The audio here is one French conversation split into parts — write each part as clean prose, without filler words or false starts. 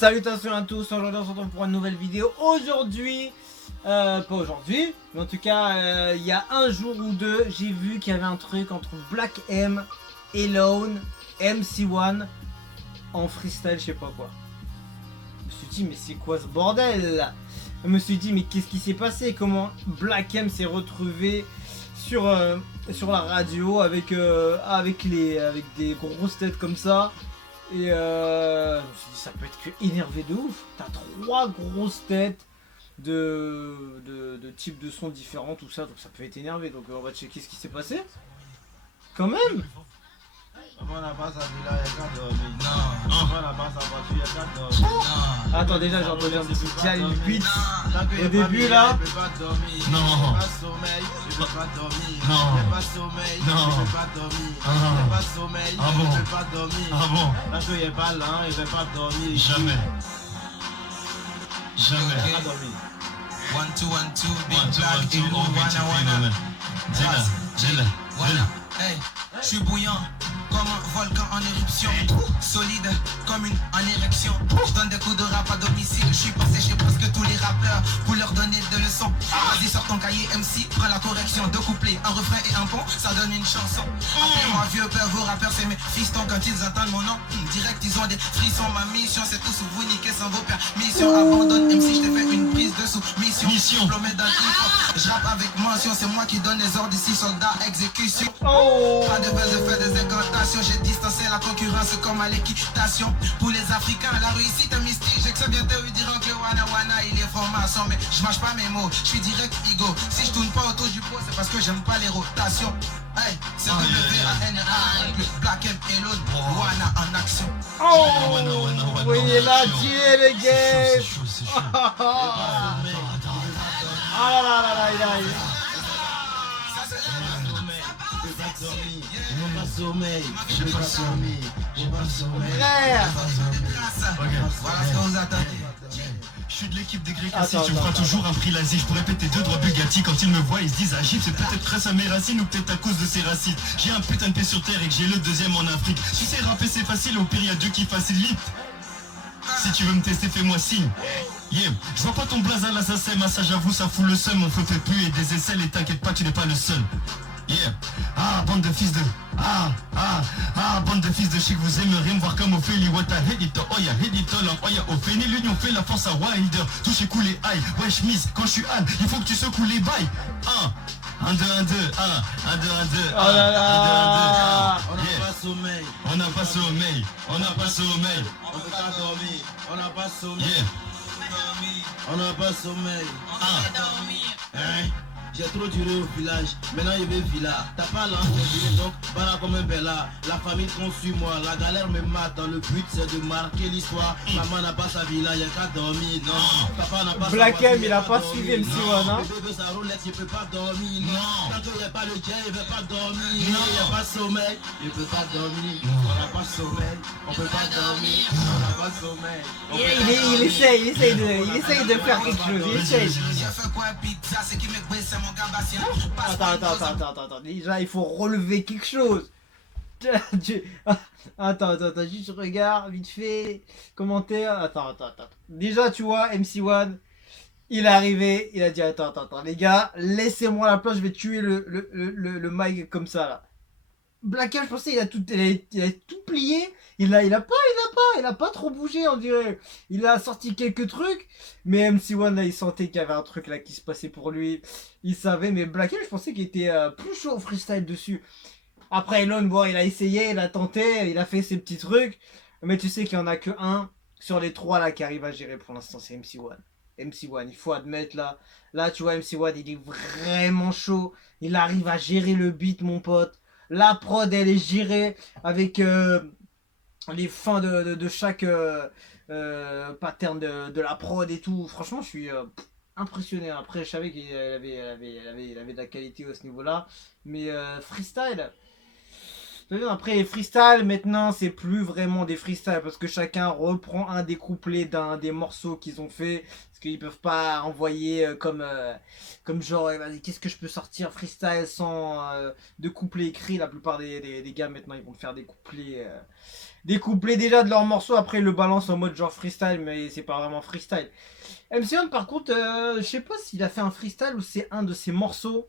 Salutations à tous, aujourd'hui on se retrouve pour une nouvelle vidéo. Aujourd'hui, pas aujourd'hui, mais en tout cas, il y a un jour ou deux, j'ai vu qu'il y avait un truc entre Black M, Elone, MC1 en freestyle, je sais pas quoi. Je me suis dit, mais c'est quoi ce bordel là? Je me suis dit, mais qu'est-ce qui s'est passé? Comment Black M s'est retrouvé sur la radio avec des grosses têtes comme ça? Et je me suis dit, ça peut être que énervé de ouf. T'as trois grosses têtes de types de sons différents, tout ça, donc ça peut être énervé. Donc on va checker ce qui s'est passé. Quand même. Attends, déjà j'ai entendu un petit beat au début là. Non. Jamais. One, two, big black, et wanna. Hey, je suis bouillant comme un volcan en éruption, solide comme une en érection. Je donne des coups de rap à domicile. Je suis passé chez presque tous les rappeurs pour leur donner des leçons. Vas-y, sors ton cahier MC, prends la correction. Deux couplets, un refrain et un pont, ça donne une chanson. Appelez-moi vieux père, vos rappeurs c'est mes fistons. Quand ils entendent mon nom, direct ils ont des frissons. Ma mission c'est tous vous niquer sans vos permissions. Abandonne MC, je t'ai fait une prise de soumission. Diplômé dans le hip-hop, je rappe avec mention. C'est moi qui donne les ordres ici, soldat, exécution. Pas de buzz, je fais des incantations. J'ai distancé la concurrence comme à l'équitation. Pour les Africains, la réussite est mystique. J'ai que ça bientôt ils diront que wana il est formation. Mais je mâche pas mes mots, je suis direct ego. Si je tourne pas autour du pot, c'est parce que j'aime pas les rotations. Hey, c'est W-A-N-A avec le Black M et l'autre Wana en action. Oh, il est là, tué les gars. Ah là là là, il arrive. Frère, voilà ce que vous attendez. Je suis de l'équipe des Grecs assis, tu me feras toujours un prix l'Asie. Je pourrais péter deux droits Bugatti. Quand ils me voient, ils se disent agile. C'est peut-être grâce à mes racines ou peut-être à cause de ces racines. J'ai un putain de pied sur terre et que j'ai le deuxième en Afrique. Tu sais rapper c'est facile, au pire y'a Dieu qui facilite. Si tu veux me tester, fais-moi signe. Yeah, je vois pas ton blaze à l'assassin, ça j'avoue ça fout le seum. On fait plus et des aisselles et t'inquiète pas tu n'es pas le seul. Yeah. Ah, bande de fils de... bande de fils de chic, vous aimeriez me voir comme Ophélie. What a hit it, oh ya hit it, oh ya Ophélie. L'union fait la force à Wilder. Touche et coulé aïe, wesh miss, quand je suis Anne, il faut que tu secoues les bails. 1, 2, 1, 2, 1, 2, 1, 2, oh là là. On n'a pas sommeil, on n'a pas sommeil, on n'a pas sommeil, on peut pas dormir, on n'a pas sommeil, yeah. on n'a pas sommeil, on peut pas dormir. Hein? J'ai trop duré au village, maintenant il veut villa. T'as pas l'envie, donc voilà comme un bella. La famille compte sur moi, la galère me mate. Le but c'est de marquer l'histoire. Maman n'a pas sa villa, y'a qu'à dormir, non. Papa n'a pas Black sa M, il a pas suivi MC1, hein. Bébé veut sa roulette, il peut pas dormir, non. Tant qu'il n'y a pas le jet, il veut pas dormir. Il Non. n'y a pas sommeil, il peut pas dormir. On n'a pas sommeil, on peut pas dormir. On n'a pas sommeil. Il essaye de faire quelque chose, il essaye. J'ai fait quoi pizza, c'est qui me baisse, c'est mon gabasien. Attends, déjà il faut relever quelque chose. Attends, juste je regarde, vite fait, commentaire, attends. Déjà tu vois, MC1, il est arrivé, il a dit attends, les gars, laissez-moi la place, je vais tuer le mic comme ça là. Black M, je pensais il a tout plié, il a pas trop bougé on dirait. Il a sorti quelques trucs, mais MC1 là il sentait qu'il y avait un truc là qui se passait pour lui. Il savait, mais Black M je pensais qu'il était plus chaud au freestyle dessus. Après Elone, bon il a essayé, il a tenté, il a fait ses petits trucs, mais tu sais qu'il y en a que un sur les trois là qui arrive à gérer pour l'instant, c'est MC1. MC1, il faut admettre là tu vois MC1 il est vraiment chaud, il arrive à gérer le beat mon pote. La prod elle est gérée avec les fins de chaque pattern de la prod et tout. Franchement je suis impressionné. Après je savais qu'il avait de la qualité à ce niveau là. Mais freestyle, Après les freestyles, maintenant c'est plus vraiment des freestyles parce que chacun reprend un des couplets d'un des morceaux qu'ils ont fait. Parce qu'ils peuvent pas envoyer comme genre, vas-y, qu'est-ce que je peux sortir freestyle sans de couplets écrits. La plupart des gars maintenant ils vont faire des couplets déjà de leurs morceaux. Après ils le balancent en mode genre freestyle, mais c'est pas vraiment freestyle. MC1 par contre, je sais pas s'il a fait un freestyle ou c'est un de ses morceaux.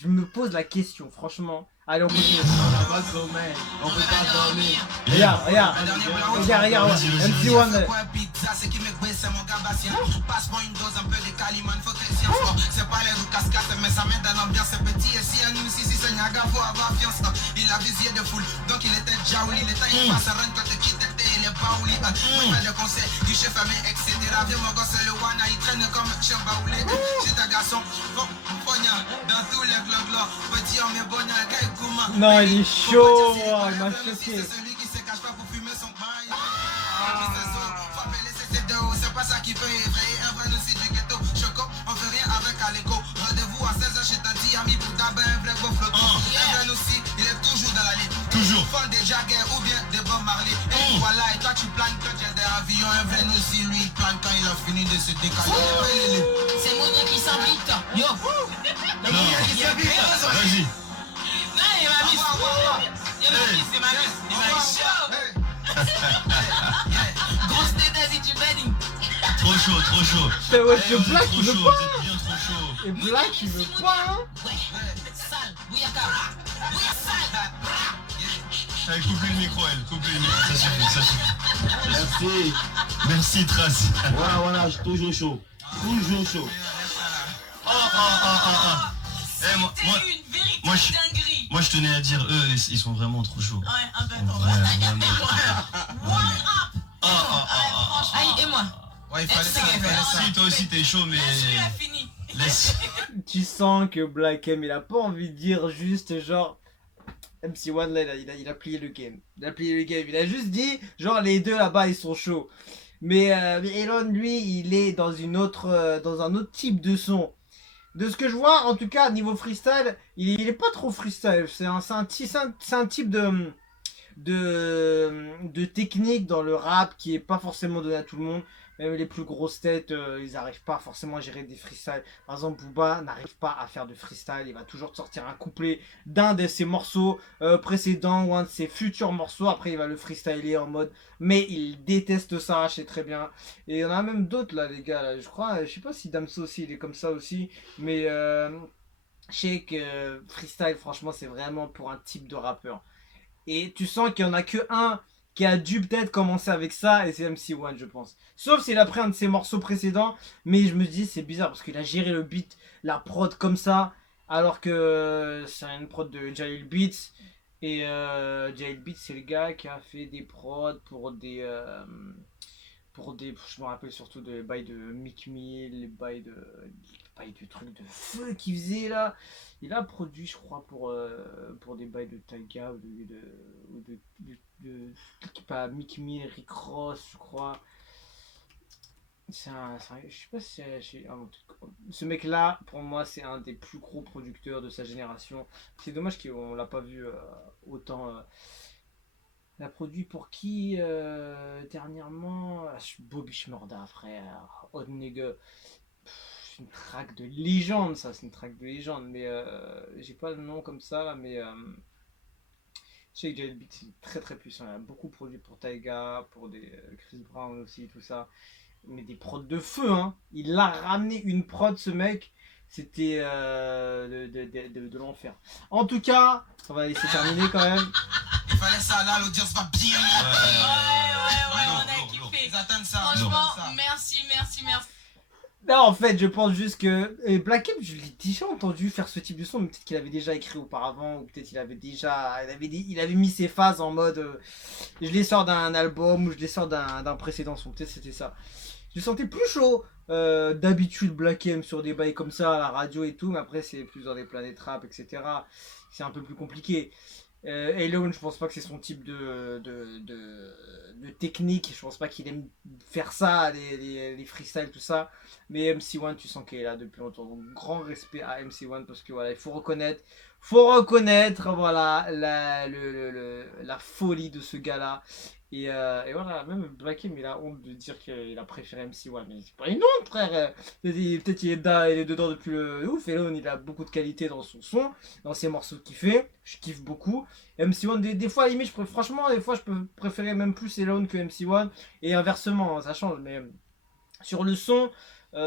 Je me pose la question, franchement. Allez, on continue. On n'a pas de sommeil, on peut pas dormir. Regarde, regarde, MC1. Pizza, c'est qui me baisse, c'est mon gabasien. Passe-moi une dose, un peu de calimane, faut que science. C'est pas les roues cascades, mais ça met dans l'ambiance, c'est petit. Et si un nous, si c'est Niaga, faut avoir fiance. Il a visé de foule, donc il était jaouli. Il était une face, rien que te quitte, il est pas ouli. Moi, je fais des conseils du chef fermé, etc. Viens, mon gosse, c'est le wana, il traîne comme chien baoulé. J'ai un garçon, poignard, dans tous les vlogs là. Petit homme est bon, non, il est chaud, il m'a choqué. C'est celui qui se cache pas pour fumer son bail. C'est pas ça qui peut effrayer un vrai aussi du ghetto. Choco, on fait rien avec Aleko. Rendez-vous à 16h chez Tati, ami pour tabac, un vrai beau flottant. Un vrai aussi, il est toujours dans la ligne. Toujours. Fond des Jagger ou bien des Bob Marley. Et voilà, et toi tu planes quand tu as des avions. Un vrai aussi, lui, il plane quand il a fini de se décaler. C'est Monia qui s'invite. Yo. Vas-y. Non, il m'a mis. Il m'a mis, c'est ma mise. Il m'a mis chaud. Grosse tête d'Asie du bedding. Trop chaud, trop chaud. Ouais, Eh, vous êtes Black, trop il veut chaud, pas. vous êtes bien trop chaud. Et Black, il veut pas, hein. Ouais. Sale. Bouyaka. Bouya sale. Allez, coupe le micro, elle. Coupe le micro. Ça suffit, ça suffit. Merci. Merci, Trace. Voilà, je suis toujours chaud. Toujours chaud. Eh, moi, C'était une véritable moi, je- dinguerie. moi, je tenais à dire, eux, ils sont vraiment trop chauds. Ouais, un peu trop. Ouais, vraiment. One up. Franchement. Aïe, et moi. Ouais, il fallait ça, Est-ce il que- fallait ça. Si, toi aussi, t'es chaud, mais... Celui a fini. Laisse. Tu sens que Black M, il a pas envie de dire juste genre. MC1 là, il a plié le game. Il a plié le game. Il a juste dit, genre, les deux là-bas, ils sont chauds. Mais Elon, lui, il est dans dans un autre type de son. De ce que je vois, en tout cas, niveau freestyle, il est pas trop freestyle. C'est un type de technique dans le rap qui est pas forcément donné à tout le monde. Même les plus grosses têtes, ils n'arrivent pas forcément à gérer des freestyles. Par exemple, Booba n'arrive pas à faire de freestyle. Il va toujours te sortir un couplet d'un de ses morceaux précédents ou un de ses futurs morceaux. Après, il va le freestyler en mode. Mais il déteste ça, je sais très bien. Et il y en a même d'autres là, les gars. Là. Je crois, je sais pas si Damso aussi, il est comme ça aussi. Mais je sais que freestyle, franchement, c'est vraiment pour un type de rappeur. Et tu sens qu'il n'y en a que un qui a dû peut-être commencer avec ça, et c'est MC1, je pense. Sauf s'il a pris un de ses morceaux précédents, mais je me dis, c'est bizarre, parce qu'il a géré le beat, la prod comme ça, alors que c'est une prod de Jail Beats, et Jail Beats, c'est le gars qui a fait des prods je me rappelle surtout des bails de Mick Mill, les bails de trucs de feu qu'il faisait là. Il a produit, je crois, pour des bails de Taiga pas Mick Mill, Rick Ross, je crois. Je sais pas si ce mec là, pour moi, c'est un des plus gros producteurs de sa génération. C'est dommage qu'on l'a pas vu autant. Il a produit pour qui dernièrement? Bobby Shmurda, frère. Odd Nigga. C'est une track de légende, ça. C'est une track de légende. Mais j'ai pas le nom comme ça, là, mais je sais que Jail Beats est très très puissant. Il a beaucoup produit pour Taiga, pour des Chris Brown aussi, tout ça. Mais des prods de feu, hein. Il a ramené une prod, ce mec. C'était de l'enfer. En tout cas, on va laisser terminer quand même. Il fallait ça là, l'audience va bien. Ouais, on a kiffé. Ils attendent ça. Franchement, merci. Non, en fait, je pense juste que Black M, je l'ai déjà entendu faire ce type de son, mais peut-être qu'il avait déjà écrit auparavant, ou peut-être il avait mis ses phases en mode je les sors d'un album ou je les sors d'un précédent son, peut-être c'était ça. Je le sentais plus chaud d'habitude Black M sur des bails comme ça à la radio et tout, mais après c'est plus dans des planètes rap, etc. C'est un peu plus compliqué. Elon, je pense pas que c'est son type de technique. Je pense pas qu'il aime faire ça, les freestyles, tout ça. Mais MC1, tu sens qu'il est là depuis longtemps. Donc, grand respect à MC1 parce que voilà, il faut reconnaître, faut reconnaître, voilà, la folie de ce gars-là. Et voilà, même Black M, il a honte de dire qu'il a préféré MC1. Mais c'est pas une honte, frère. Peut-être il est dedans depuis le ouf. Elon, il a beaucoup de qualité dans son son, dans ses morceaux qu'il fait. Je kiffe beaucoup. MC1, des fois, à la limite, franchement, des fois, je peux préférer même plus Elon que MC1. Et inversement, hein, ça change. Mais sur le son, tout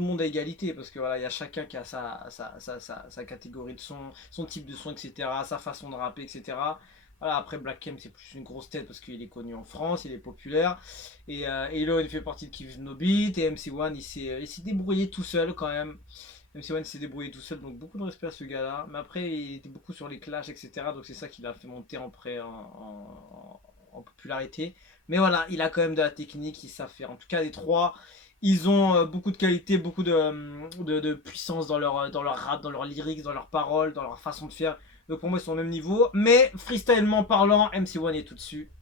le monde a égalité parce que voilà, il y a chacun qui a sa catégorie de son, son type de son, etc., sa façon de rapper, etc. Voilà, après Black M c'est plus une grosse tête parce qu'il est connu en France, il est populaire. Et Elon il fait partie de Give No Beat et MC1 il s'est débrouillé tout seul quand même. MC1 il s'est débrouillé tout seul, donc beaucoup de respect à ce gars-là. Mais après il était beaucoup sur les clashs, etc. Donc c'est ça qui l'a fait monter en popularité. Mais voilà, il a quand même de la technique, il savent faire. En tout cas, les trois, ils ont beaucoup de qualité, beaucoup de puissance dans leur rap, dans leur lyrics, dans leurs paroles, dans leur façon de faire. Donc pour moi, ils sont au même niveau. Mais freestylement parlant, MC1 est tout dessus.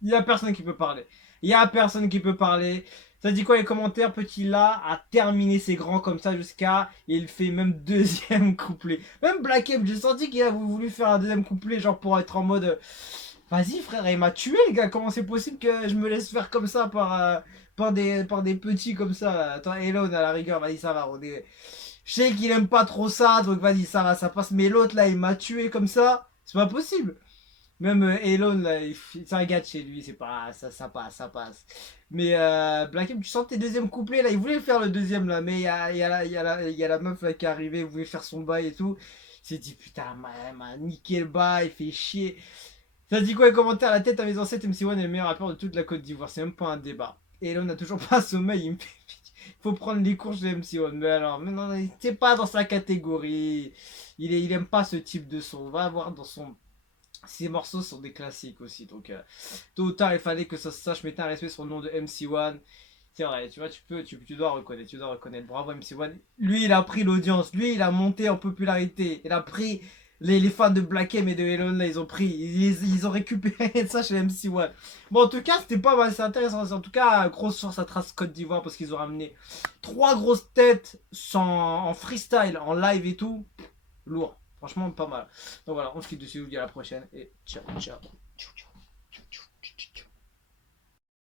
Il n'y a personne qui peut parler. Il n'y a personne qui peut parler. Ça dit quoi les commentaires? Petit là a terminé ses grands comme ça jusqu'à. Et il fait même deuxième couplet. Même Black M, j'ai senti qu'il a voulu faire un deuxième couplet, genre pour être en mode. Vas-y frère, il m'a tué les gars, comment c'est possible que je me laisse faire comme ça par des petits comme ça. Attends, Elon à la rigueur, vas-y ça va. Je sais qu'il aime pas trop ça, donc vas-y ça va, ça passe. Mais l'autre là, il m'a tué comme ça, c'est pas possible. Même Elon là, c'est un gars de chez lui, c'est pas ça passe, ça passe. Mais Black M, tu sens tes deuxièmes couplets là, il voulait faire le deuxième là, mais il y a la meuf là qui est arrivée, il voulait faire son bail et tout. Il s'est dit putain, elle m'a niqué le bail, il fait chier. Ça dit quoi les commentaires? La tête à mes ancêtres, MC1 est le meilleur rappeur de toute la Côte d'Ivoire. C'est même pas un débat. Et là, on n'a toujours pas sommeil. Il me fait pitié. Faut prendre les courses de MC1. Mais alors, mais non, c'est pas dans sa catégorie. Il aime pas ce type de son. On va voir dans son. Ces morceaux sont des classiques aussi. Donc, tôt ou tard, il fallait que ça se sache. Mettez un respect sur le nom de MC1. C'est vrai, tu vois, tu dois reconnaître. Tu dois reconnaître. Bravo MC1. Lui, il a pris l'audience. Lui, il a monté en popularité. Il a pris. Les fans de Black M et de Elon là, ils ont récupéré ça chez MC1. Bon, en tout cas, c'était pas mal, c'est intéressant. En tout cas, grosse force à Trace Côte d'Ivoire parce qu'ils ont ramené 3 grosses têtes en freestyle, en live et tout. Lourd, franchement, pas mal. Donc voilà, on se quitte dessus, je vous dis à la prochaine et ciao, ciao.